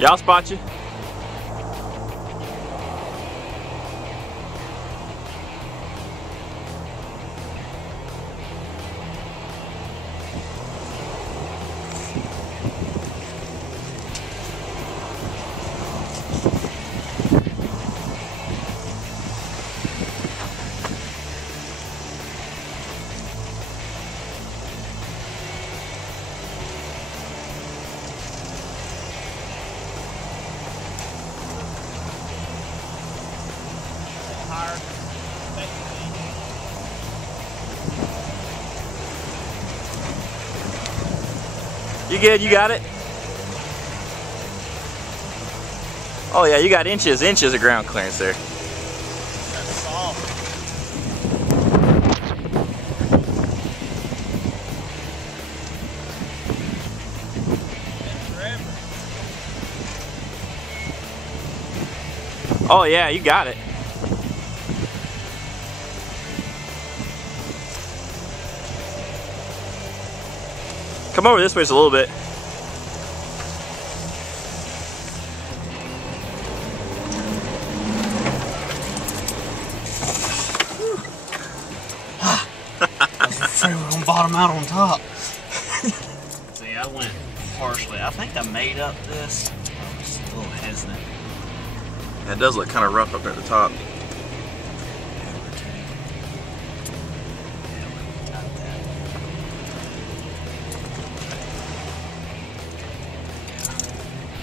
Yeah, I'll spot you. You good? You got it? Oh yeah, you got inches of ground clearance there. That's soft. Oh yeah, you got it. Come over this way just a little bit. I was afraid we were gonna bottom out on top. See, I went partially. I think I made up this. I was a little hesitant. That does look kind of rough up at the top.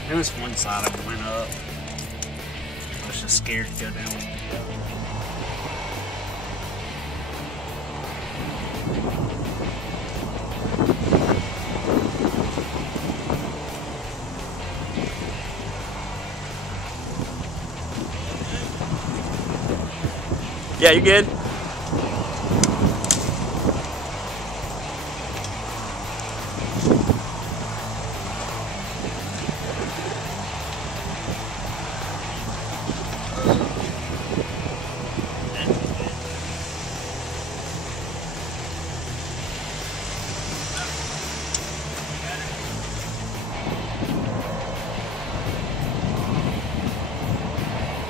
It was one side I went up. I was just scared to go down. Yeah, you good?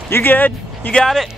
You good? You got it?